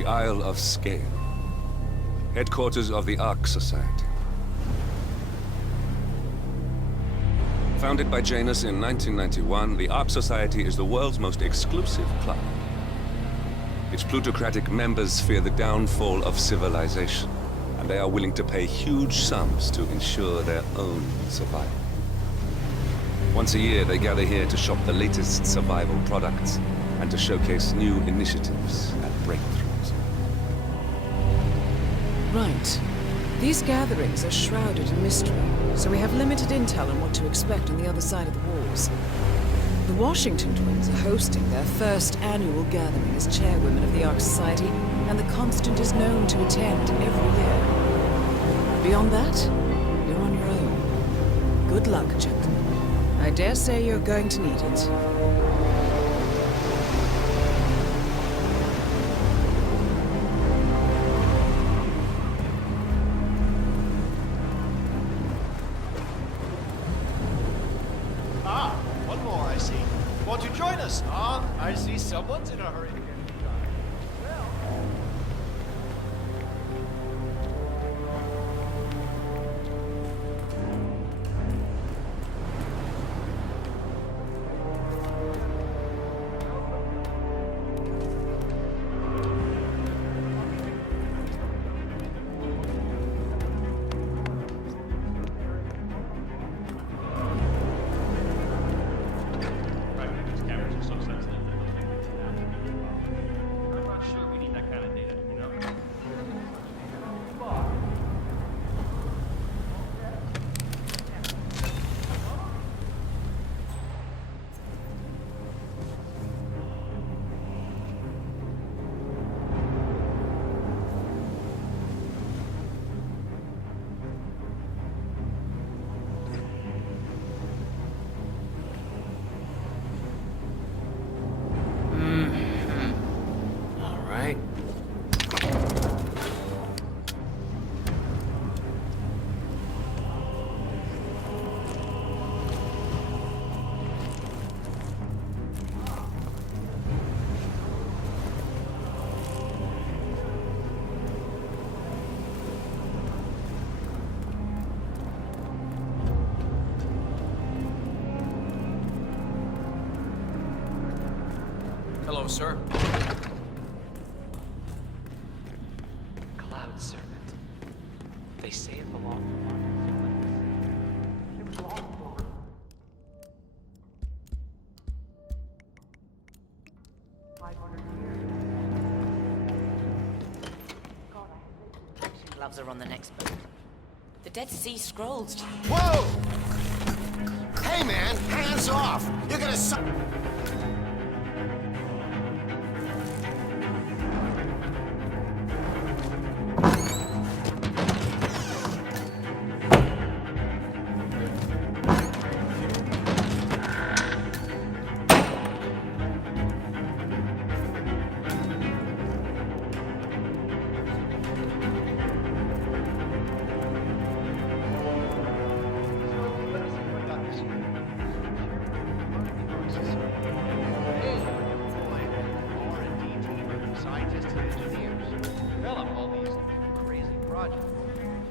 The Isle of Scale. Headquarters of the Ark Society. Founded by Janus in 1991, the Ark Society is the world's most exclusive club. Its plutocratic members fear the downfall of civilization, and they are willing to pay huge sums to ensure their own survival. Once a year, they gather here to shop the latest survival products and to showcase new initiatives and breakthroughs. Right. These gatherings are shrouded in mystery, so we have limited intel on what to expect on the other side of the walls. The Washington twins are hosting their first annual gathering as chairwomen of the Ark Society, and the Constant is known to attend every year. Beyond that, you're on your own. Good luck, gentlemen. I dare say you're going to need it. One more, I see. Won't you join us? I see someone's in a hurry to get you done. Well... Hello, sir. Cloud servant. They say it belonged to one. It belonged to one. 500 years. God, I hate Action gloves are on the next book. The Dead Sea Scrolls. Whoa! Hey, man! Hands off! You're gonna suck...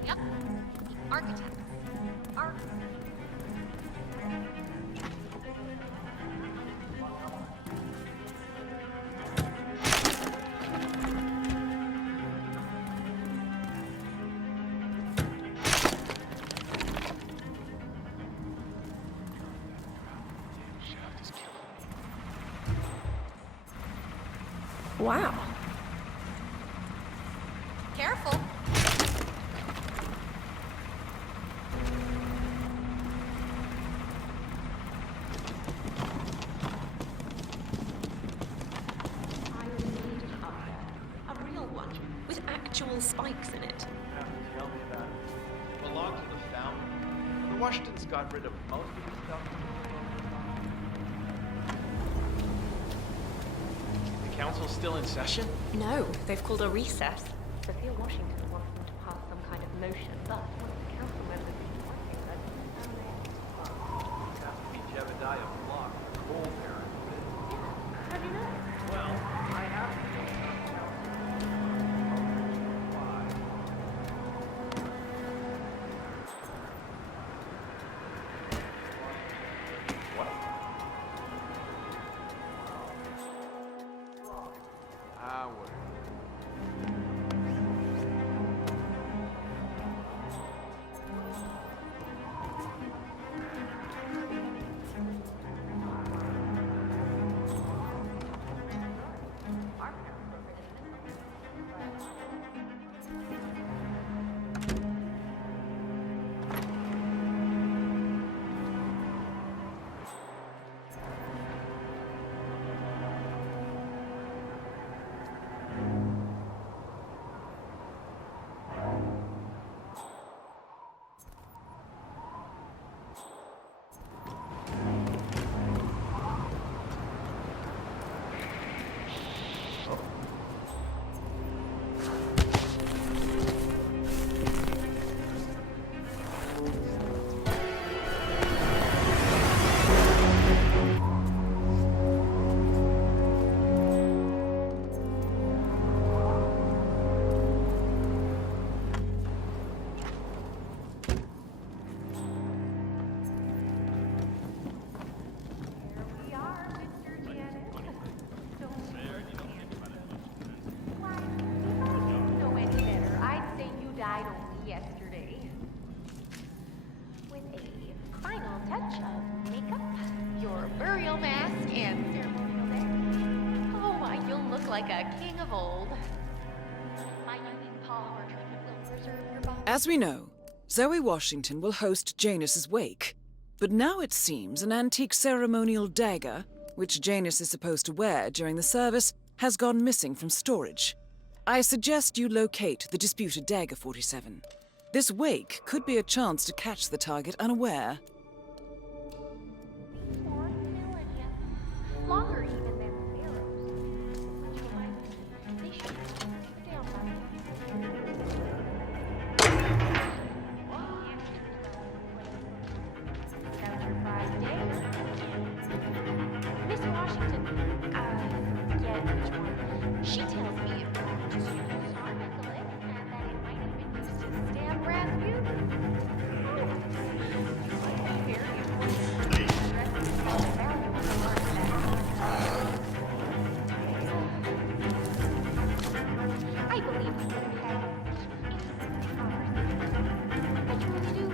Yep. Architects. Wow. Careful. A real one, with actual spikes in it. Tell me about it. Belonged to the founder. The Washingtons got rid of most of the stuff. The council's still in session? No, they've called a recess. Sophia Washington wants them to pass some kind of motion, but once the council members begin working, It has to be Jebediah Block, the gold bearer. how do you know? Well, I have to. died only yesterday. With a final touch of makeup, your burial mask, and ceremonial day. Oh my, you'll look like a king of old. My unique polymer treatment will preserve your body. As we know, Zoe Washington will host Janus's wake. But now it seems an antique ceremonial dagger, which Janus is supposed to wear during the service, has gone missing from storage. I suggest you locate the disputed dagger, 47. This wake could be a chance to catch the target unaware. For millennia. Longer even than the pharaohs. Which reminds me, they should keep it down That's your Friday. Miss Washington, forget which one. She tells me it belonged to Sarmacillus and that it might have been used to stab Rasputin. You might have very important addresses on the valuable I believe we would have had interesting conversations. I truly do.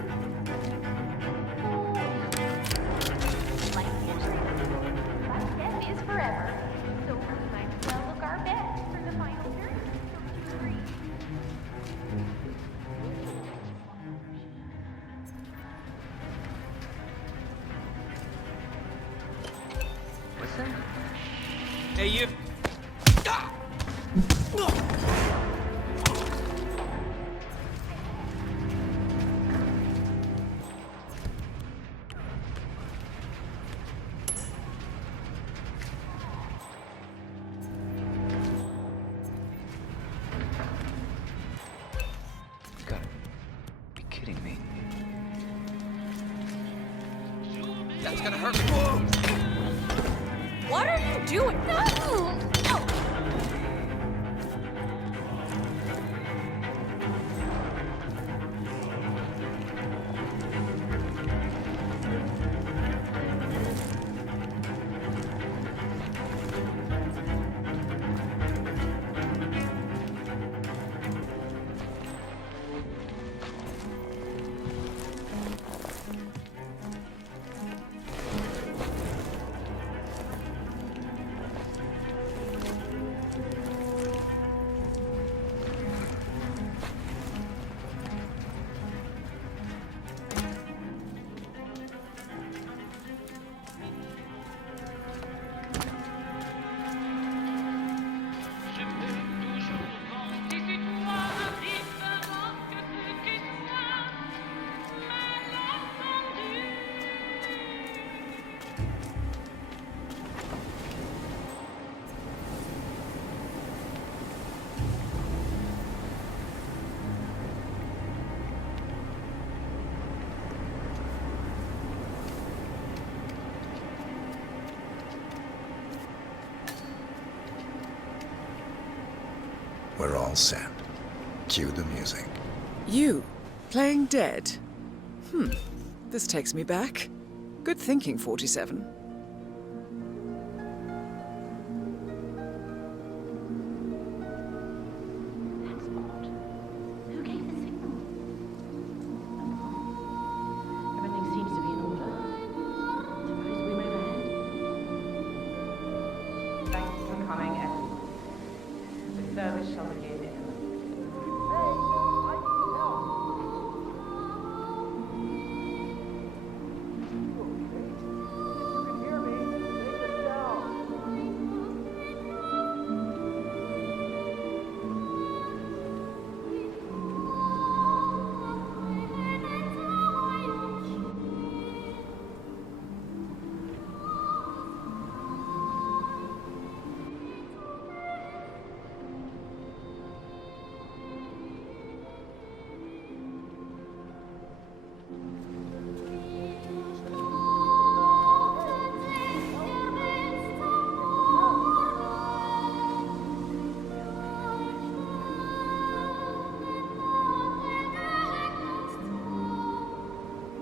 Life is real, but death is forever. So we might as well look our best for the final period. Don't you agree? What's that? Hey, you. You gotta be kidding me. That's gonna hurt me. What are you doing? No! We're all set. Cue the music. You, playing dead? This takes me back. Good thinking, 47. That's odd. Who gave the signal? Everything seems to be in order. Suppose we move ahead. Thank you for coming, everyone. The service shall begin in a moment.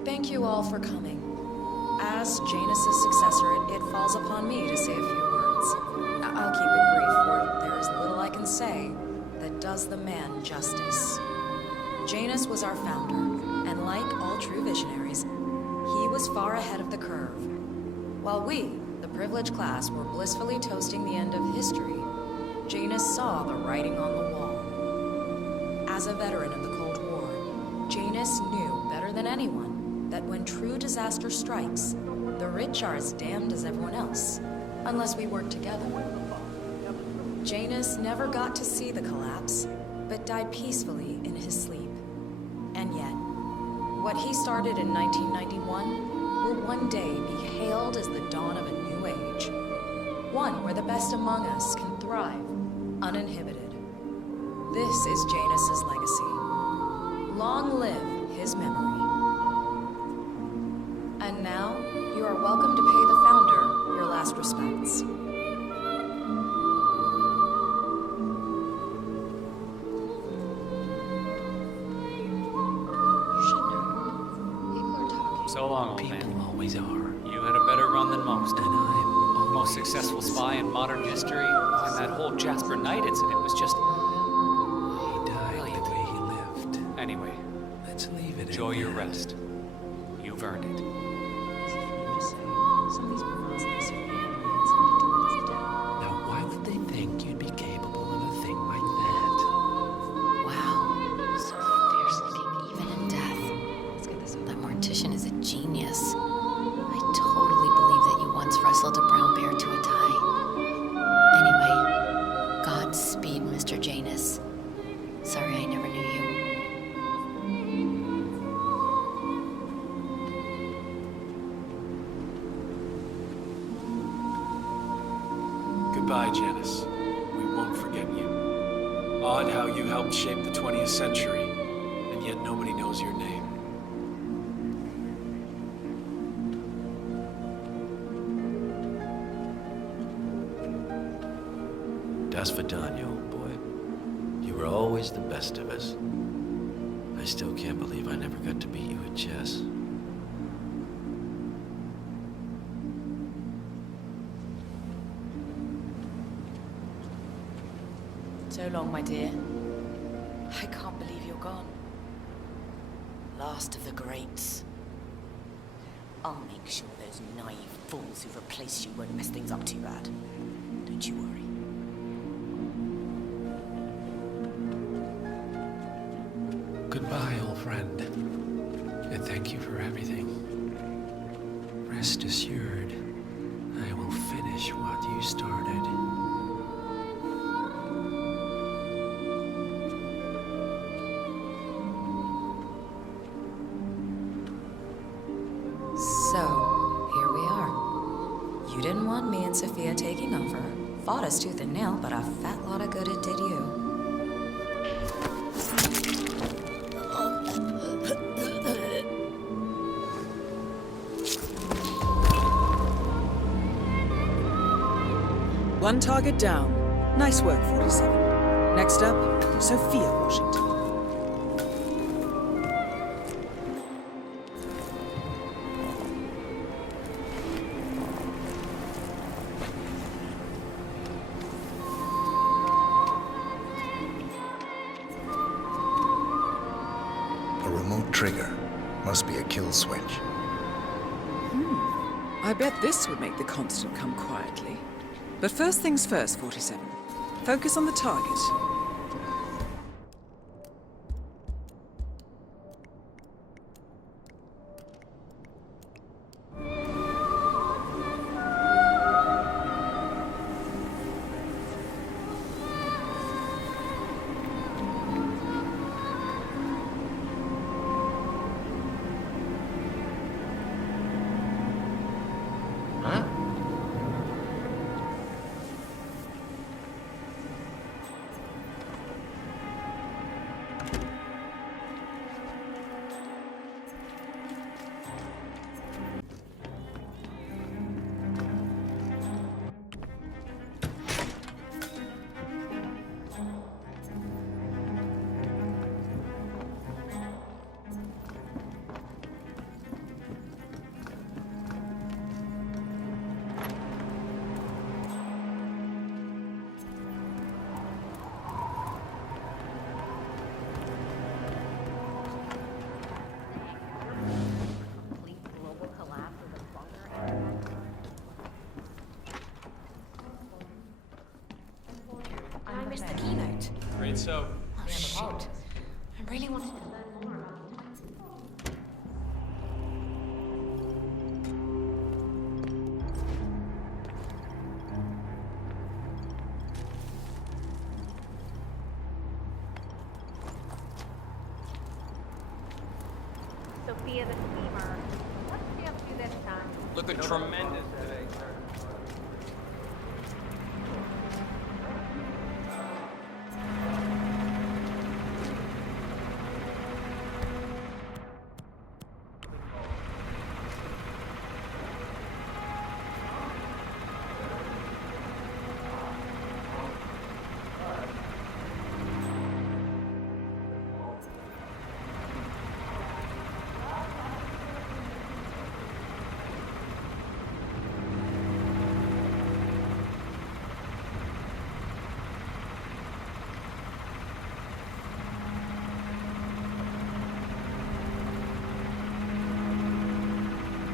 Thank you all for coming. As Janus's successor, it falls upon me to say a few words. I'll keep it brief, for there is little I can say that does the man justice. Janus was our founder, and like all true visionaries, he was far ahead of the curve. While we, the privileged class, were blissfully toasting the end of history, Janus saw the writing on the wall. As a veteran of the Cold War, Janus knew better than anyone that when true disaster strikes, the rich are as damned as everyone else, unless we work together. Janus never got to see the collapse, but died peacefully in his sleep. And yet, what he started in 1991 will one day be hailed as the dawn of a new age. One where the best among us can thrive, uninhibited. This is Janus's legacy. Long live his memory. And now, you are welcome to pay the founder your last respects. So long, old man. People always are. You had a better run than most. And I'm Most successful spy in modern history. And that whole Jasper Knight incident was just... He died the way he lived. Anyway, Let's leave it enjoy at your that. rest. You've earned it. Now, why would they think you'd be capable of a thing like that? Wow. So fierce looking, even in death. That mortician is a genius. I totally believe that you once wrestled a brown bear to a tie. Anyway, Godspeed, Mr. Janus. Sorry I never knew you. Goodbye, Janus. We won't forget you. Odd how you helped shape the 20th century, and yet nobody knows your name. Das Vidania, old boy. You were always the best of us. I still can't believe I never got to beat you at chess. So long, my dear. I can't believe you're gone. Last of the greats. I'll make sure those naive fools who've replaced you won't mess things up too bad. Don't you worry. Goodbye, old friend. And thank you for everything. Rest assured, I will finish what you started. So, here we are. You didn't want me and Sophia taking over. Fought us tooth and nail, but a fat lot of good it did you. One target down. Nice work, 47. Next up, Sophia Washington. A remote trigger. Must be a kill switch. I bet this would make the constant come quietly. But first things first, 47. Focus on the target. so... Oh, shoot. I really wanted to learn more about Sophia the Schemer. What's she up to this time? Looking tremendous today, sir.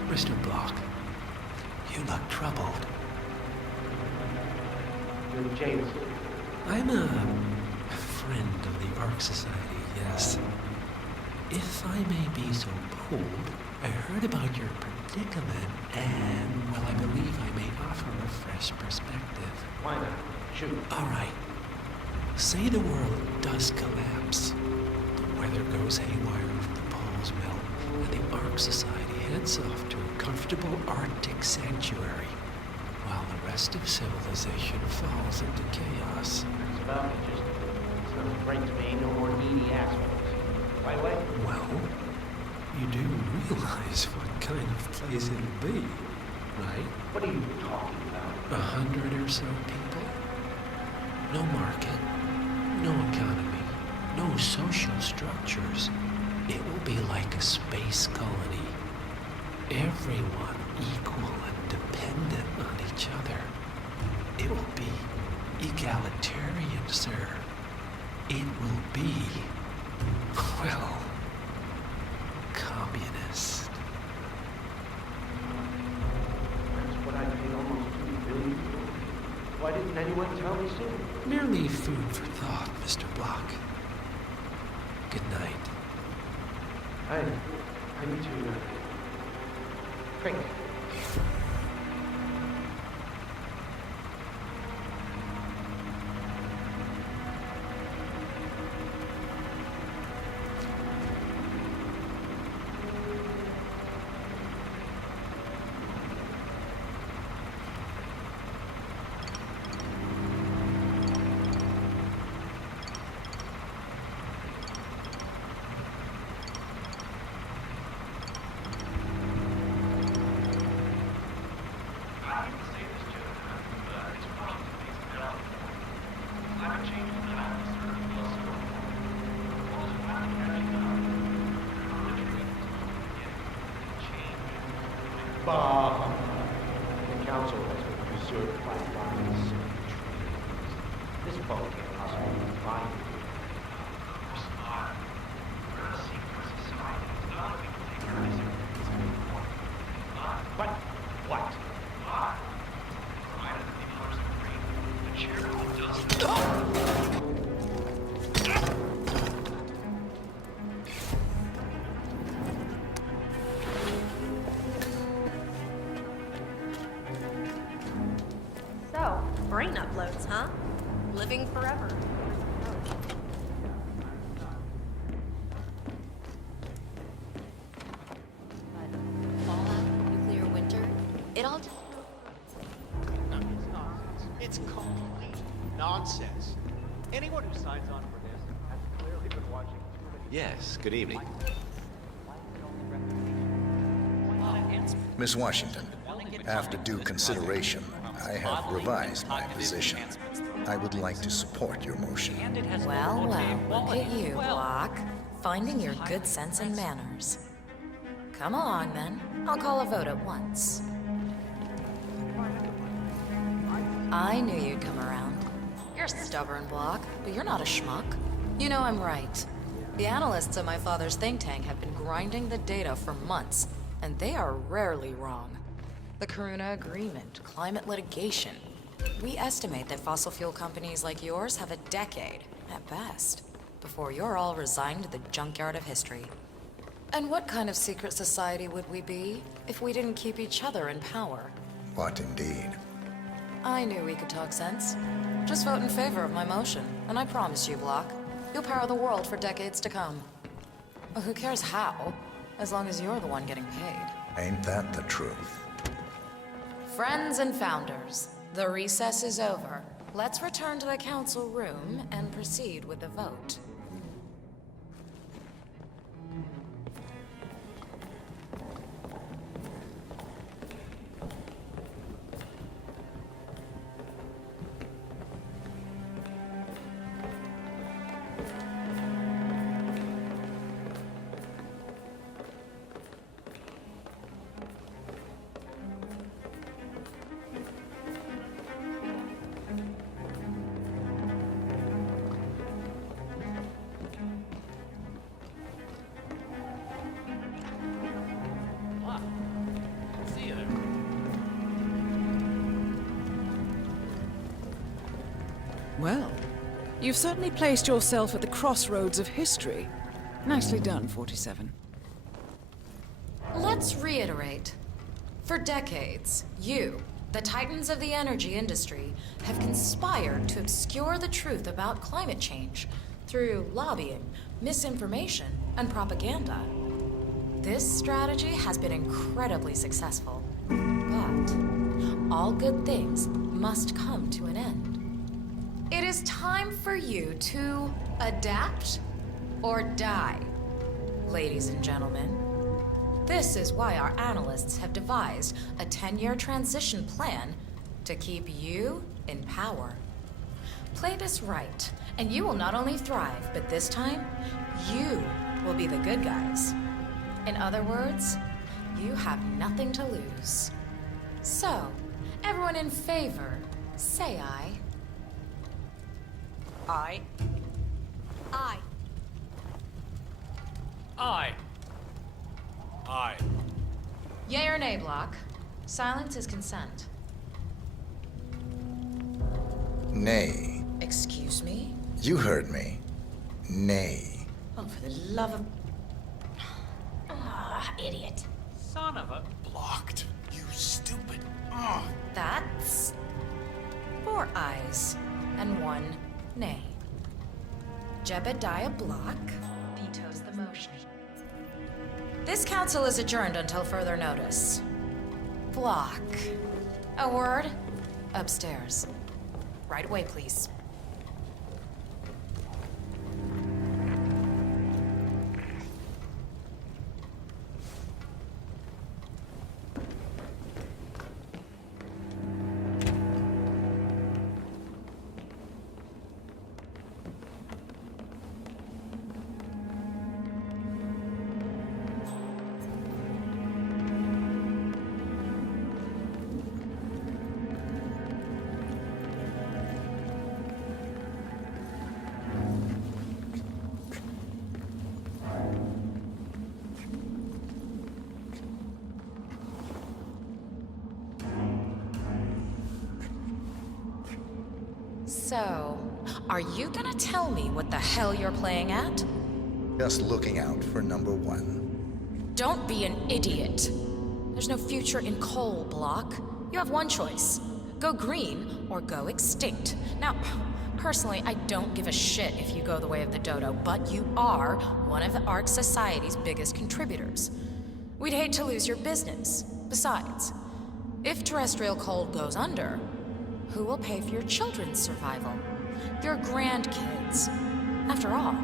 Mr. Block, you look troubled. You're James. I'm a friend of the Ark Society, yes. If I may be so bold, I heard about your predicament, and, well, I believe I may offer a fresh perspective. Why not? Shoot. All right. Say the world does collapse. The weather goes haywire, the poles melt, and the Ark Society heads off to a comfortable Arctic sanctuary, while the rest of civilization falls into chaos. It's about it, just sounds great to me. No more needy assholes. By the way, Well, you do realize what kind of place it'll be, right? what are you talking about? 100 or so people? No market, no economy, no social structures. It will be like a space colony. Everyone equal and dependent on each other. It will be egalitarian, sir. It will be, well, communist. That's what I paid almost $2 billion for. Why didn't anyone tell me sooner? Merely food for thought, Mr. Block. Good night. I need to think. Bah! The council has been usurped by lions and trees. This boat can't possibly be mine. But what? So, brain uploads, huh? Living forever. But fallout, nuclear winter, it all just... It's nonsense. It's complete nonsense. Anyone who signs on for this has clearly been watching too many... Yes, good evening. Why is it only recommendation? Miss Washington, after due consideration, I have revised my position. I would like to support your motion. Well, look at you, Block. Finding your good sense and manners. Come along, then. I'll call a vote at once. I knew you'd come around. You're stubborn, Block, but you're not a schmuck. You know I'm right. The analysts at my father's think tank have been grinding the data for months, and they are rarely wrong. The Karuna Agreement, climate litigation. We estimate that fossil fuel companies like yours have a decade, At best. Before you're all resigned to the junkyard of history. And what kind of secret society would we be if we didn't keep each other in power? What indeed? I knew we could talk sense. Just vote in favor of my motion, and I promise you, Block, you'll power the world for decades to come. Well, who cares how, as long as you're the one getting paid. Ain't that the truth? Friends and founders, the recess is over. Let's return to the council room and proceed with the vote. Well, you've certainly placed yourself at the crossroads of history. Nicely done, 47. Let's reiterate. For decades, you, the titans of the energy industry, have conspired to obscure the truth about climate change through lobbying, misinformation, and propaganda. This strategy has been incredibly successful. But all good things must come to an end. It is time for you to adapt or die, ladies and gentlemen. This is why our analysts have devised a 10-year transition plan to keep you in power. Play this right, and you will not only thrive, but this time, you will be the good guys. In other words, you have nothing to lose. So, everyone in favor, say aye. Aye. Aye. Aye. Aye. Yay or nay, Block? Silence is consent. Nay. Excuse me? You heard me. Nay. Oh, for the love of... Ah, idiot. Son of a... Blocked. You stupid. That's... 4 ayes and 1 nay. Jebediah Block vetoes the motion. This council is adjourned until further notice. Block. A word? Upstairs. Right away, please. So, are you gonna tell me what the hell you're playing at? Just looking out for number 1. Don't be an idiot. There's no future in coal, Block. You have one choice. Go green or go extinct. Now, personally, I don't give a shit if you go the way of the dodo, but you are one of the Ark Society's biggest contributors. We'd hate to lose your business. Besides, if terrestrial coal goes under, who will pay for your children's survival? Your grandkids. After all,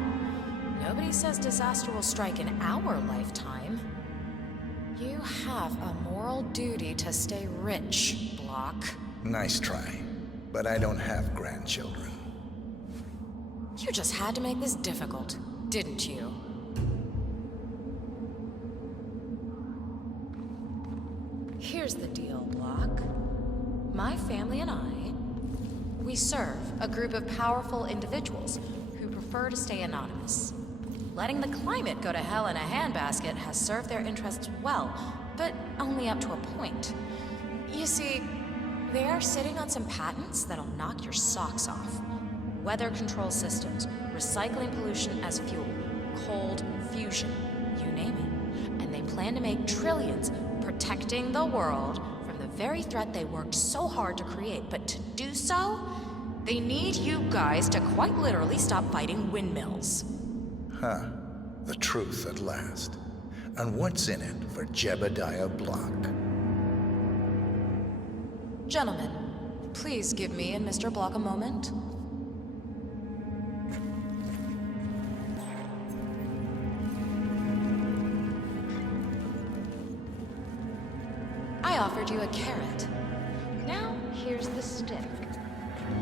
nobody says disaster will strike in our lifetime. You have a moral duty to stay rich, Block. Nice try. But I don't have grandchildren. You just had to make this difficult, didn't you? Here's the deal, Block. My family and I, we serve a group of powerful individuals who prefer to stay anonymous. Letting the climate go to hell in a handbasket has served their interests well, but only up to a point. You see, they are sitting on some patents that'll knock your socks off. weather control systems, recycling pollution as fuel, cold fusion, you name it. And they plan to make trillions protecting the world from the very threat they worked so hard to create. But to do so, they need you guys to quite literally stop fighting windmills. Huh. The truth at last. And what's in it for Jebediah Block? Gentlemen, please give me and Mr. Block a moment. I offered you a carrot. Now, here's the stick.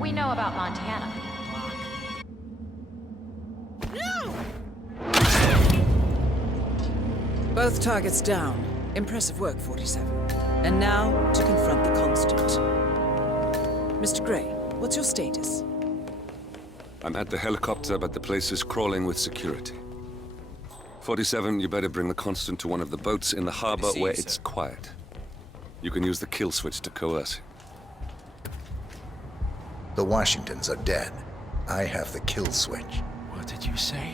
We know about Montana. Both targets down. Impressive work, 47. And now, to confront the Constant. Mr. Gray, what's your status? I'm at the helicopter, but the place is crawling with security. 47, you better bring the Constant to one of the boats in the harbor where it's quiet. You can use the kill switch to coerce him. The Washingtons are dead. I have the kill switch. What did you say?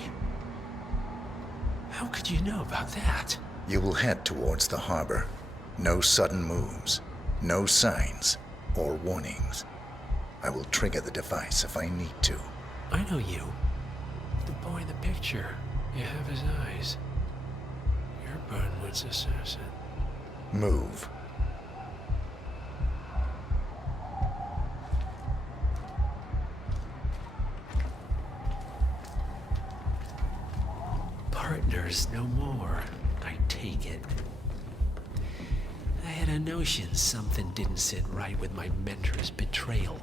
How could you know about that? You will head towards the harbor. No sudden moves, no signs or warnings. I will trigger the device if I need to. I know you. The boy in the picture. You have his eyes. You're Burnwood's assassin. Move. Partners no more, I take it. I had a notion something didn't sit right with my mentor's betrayal.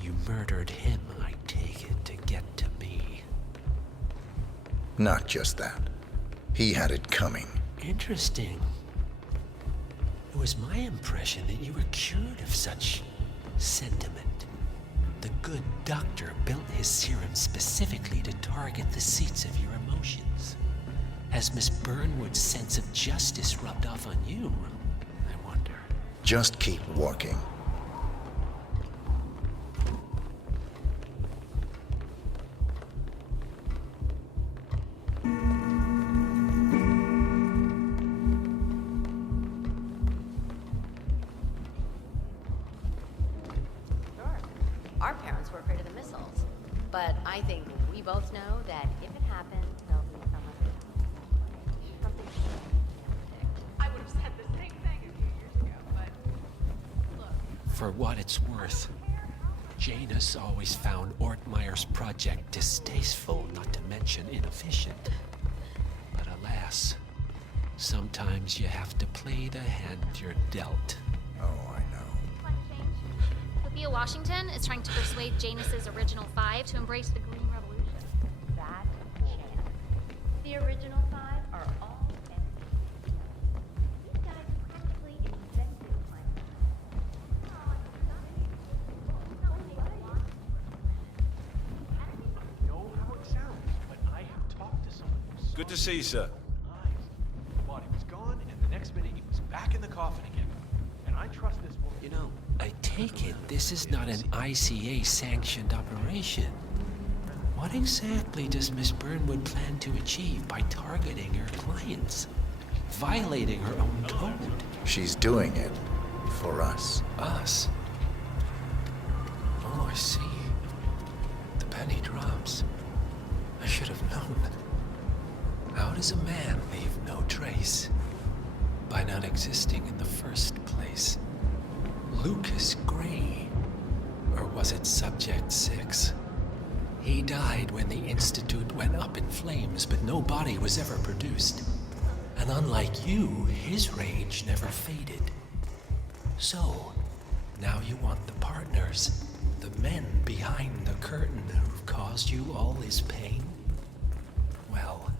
You murdered him, I take it, to get to me. Not just that. He had it coming. Interesting. It was my impression that you were cured of such sentiment. The good doctor built his serum specifically to target the seats of your emotions. Has Miss Burnwood's sense of justice rubbed off on you? I wonder. Just keep walking. Our parents were afraid of the missiles. But I think we both know that if it happens, there'll be something I would have said the same thing a few years ago, but look. For what it's worth, Janus always found Ortmeyer's project distasteful, not to mention inefficient. But alas, sometimes you have to play the hand you're dealt. Oh, I know. Sophia Washington is trying to persuade Janus's original five to embrace the Green Revolution. That chance. The original five are all enemies. These guys practically invented climate. I know how it sounds, but I have talked to someone who saw Good to see you, sir. the body was gone, and the next minute he was back in the coffin again. And I trust this woman. You know, I take it this is not an ICA-sanctioned operation. What exactly does Miss Burnwood plan to achieve by targeting her clients? Violating her own code? She's doing it for us. Us? Oh, I see. The penny drops. I should have known. How does a man leave no trace? By not existing in the first place. Lucas Gray. Or was it Subject 6? He died when the Institute went up in flames, but no body was ever produced. And unlike you, his rage never faded. So, now you want the partners, the men behind the curtain who've caused you all this pain? Well,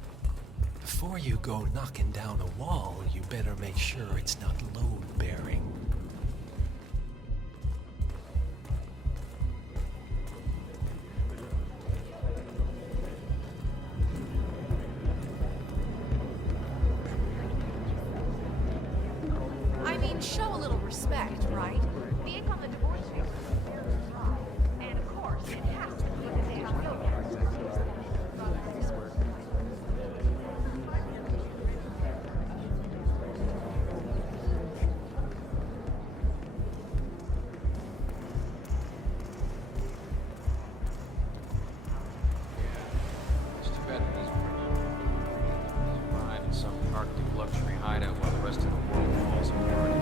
before you go knocking down a wall, you better make sure it's not load-bearing. I mean, show a little respect, right? Being on the divorce papers is very dry. And of course, it has to be Arctic luxury hideout while the rest of the world falls apart.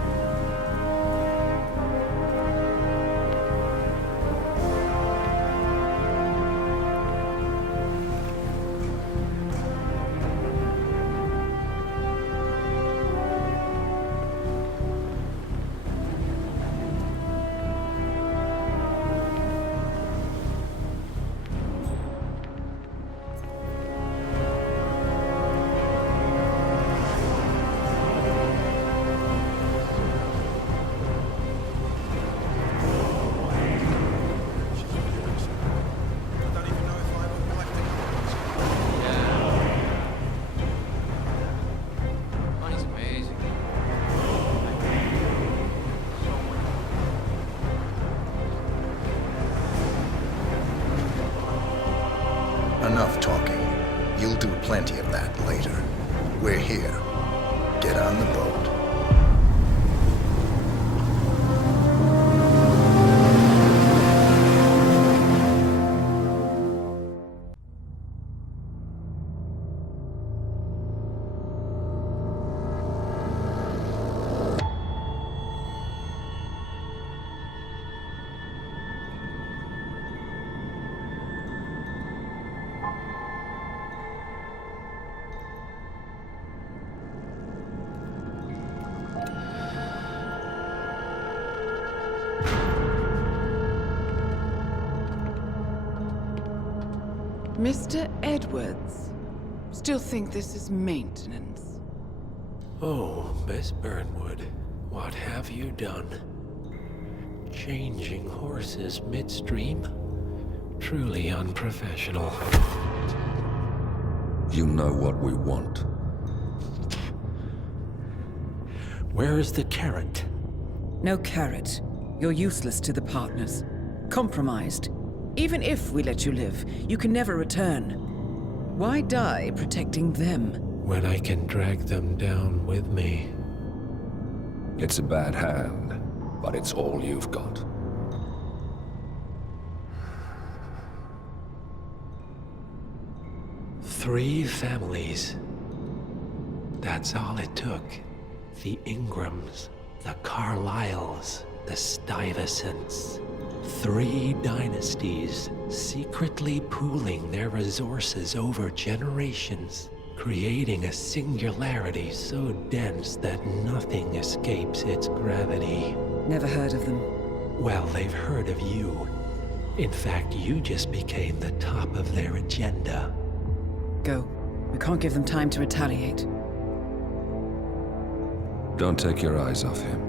Money's amazing. Enough talking. You'll do plenty of that later. We're here. Get on the boat. Mr. Edwards, still think this is maintenance? Oh, Miss Burnwood, what have you done? Changing horses midstream? Truly unprofessional. You know what we want. Where is the carrot? No carrot. You're useless to the partners. Compromised. Even if we let you live, you can never return. Why die protecting them? When I can drag them down with me. It's a bad hand, but it's all you've got. Three families. That's all it took. The Ingrams, the Carlyles, the Stuyvesants. 3 dynasties secretly pooling their resources over generations, creating a singularity so dense that nothing escapes its gravity. Never heard of them. Well, they've heard of you. In fact, you just became the top of their agenda. Go. We can't give them time to retaliate. Don't take your eyes off him.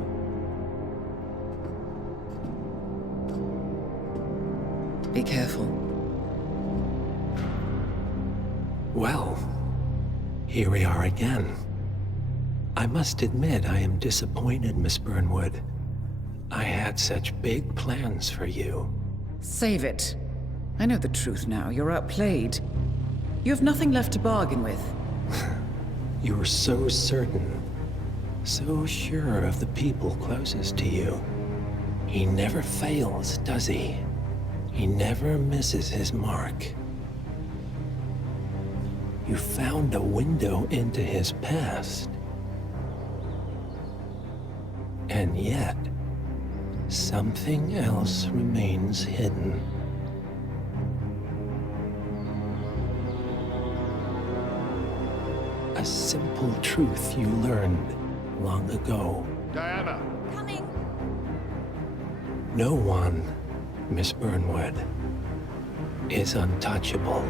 Be careful. Well, here we are again. I must admit I am disappointed, Miss Burnwood. I had such big plans for you. Save it. I know the truth now. You're outplayed. You have nothing left to bargain with. You were so certain, so sure of the people closest to you. He never fails, does he? He never misses his mark. You found a window into his past. And yet, something else remains hidden. A simple truth you learned long ago. Diana! Coming! No one, Miss Burnwood, is untouchable.